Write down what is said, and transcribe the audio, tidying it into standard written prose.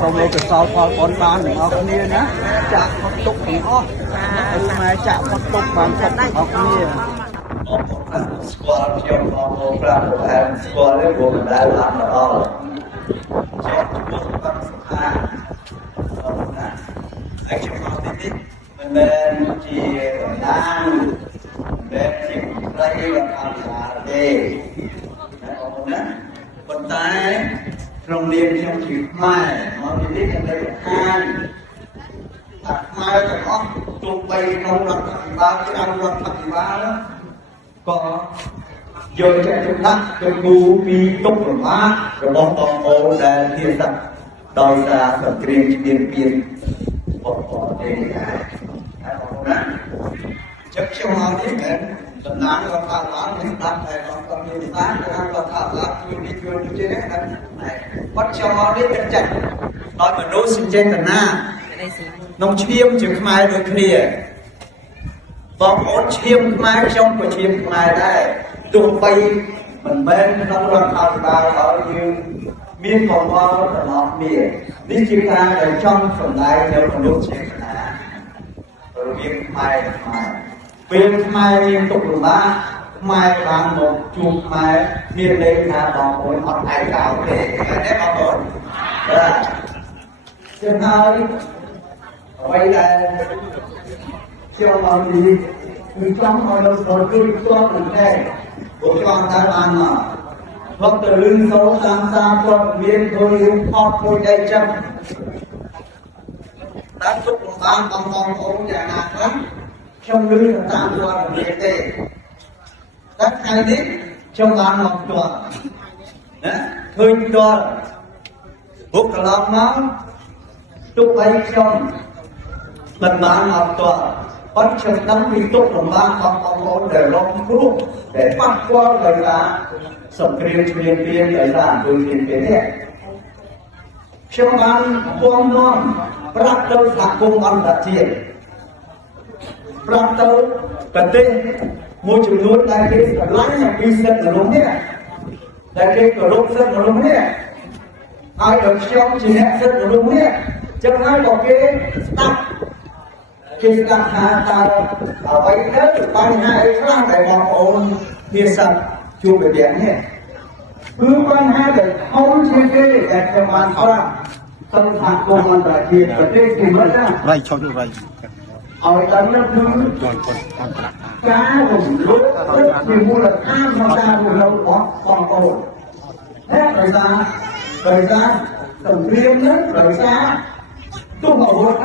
សូមលោកកសលផលបនបានទាំងអស់គ្នាណាចាក់ផុតទុកទាំងអស់ហើយម៉ែចាក់ផុតទុកបានផុតទាំងអស់គ្នាស្គាល់ខ្ញុំមកប្រាប់តែស្គាល់ទេព្រោះមិនដែលបានដល់ជាប់ពុកបានសុខាណាហើយខ្ញុំមកទីនេះមិនមែនជាតំណាងមិនមែនជាប្រតិកម្មការទេណាបងប្អូនណាប៉ុន្តែក្នុងនាមខ្ញុំជាខ្មែរមកទីនេះខ្ញុំได้ខានថាខ្មែរទាំងអស់ទោះបីក្នុងរដ្ឋាភិបាលក្រៅរដ្ឋាភិបាលក៏យកចិត្តទុកដាក់ទៅគូពីទុកលំបាករបស់បងប្អូនដែលជាសត្វដោយសារសង្គ្រាមឈ្លានពានបងប្អូនទេដែរបងប្អូនណាចិត្តខ្ញុំមកនេះមែនតំណាងរដ្ឋាភិបាលនេះដាក់តែបងប្អូនមានវិសាខាងរដ្ឋាភិបាលជួយនេះជួយនេះទេណាបាត់ខ្ញុំមកនេះទឹកចិត្តដោយមនោសញ្ចេតនាក្នុងឈាមជាខ្មែរដូចគ្នាបងប្អូនឈាមខ្មែរខ្ញុំក៏ឈាមខ្មែរដែរទោះបីមិនមែនក្នុងរដ្ឋាភិបាលហើយយើងមានកង្វល់ត្រឡប់គ្នានេះជាការដែលចង់សម្ដែងនៅមនោសញ្ចេតនារវាងខ្មែរនិងខ្មែរពេលខ្មែរមានទុកលំបាកខ្មែរបានមកជួបខ្មែរមានន័យថាបងប្អូនអត់ឯកោទេឃើញទេបងប្អូនបាទជាហើយអ្វីដែលខ្ញុំមកនេះគឺចង់ឲ្យលោកស្រីគឺស្គាល់មិនទេព្រោះចង់តែបានមកព្រោះទៅលឺសូរតាមសារព័ត៌មានធ្វើរឿងអត់មួយដៃចាំតាមទុកលំបាកបងប្អូនយ៉ាងណាខ្លះខ្ញុំលឺតាមព័ត៌មានទេតែថ្ងៃនេះខ្ញុំបានមកផ្ទាល់ណាឃើញផ្ទាល់ពុកកន្លងមកទោះបីខ្ញុំមិនបានមកផ្ទាល់ប៉ុន្តែខ្ញុំដឹងពីទុកលំបាកของបងប្អូនដែលរងគ្រោះដែលប៉ះពាល់ដោយសារសង្គ្រាមឈ្លានពានដោយសារអង្គុយឈ្លានពាននេះខ្ញុំបានពំនាំប្រាប់ទៅសហគមន៍អន្តរជាតិប្រាប់ទៅប្រទេសមួយចំនួនដែលគេស្រឡាញ់អំពីសិទ្ធិមនុស្សនេះដែលគេគោរពសិទ្ធិមនុស្សនេះហើយដល់ខ្ញុំជាអ្នកសិទ្ធិមនុស្សនេះចឹងហើយក៏គេស្ដាប់គេស្ដាប់ថាតើអ្វីទៅបញ្ហាអីខ្លះដែលបងប្អូនជាសិទ្ធិជួបប្រទះនេះគឺបញ្ហាដែលធំជាងគេដែលខ្ញុំបានប្រាប់ទៅសហគមន៍អន្តរជាតិប្រទេសគេមិនណារៃឈប់រៃឲ្យដល់នោះគឺការរំលោភជាមូលដ្ឋានក្នុងការរស់នៅរបស់បងប្អូនតែដោយសារសង្គ្រាមនឹងដោយសារទុកអាវុធ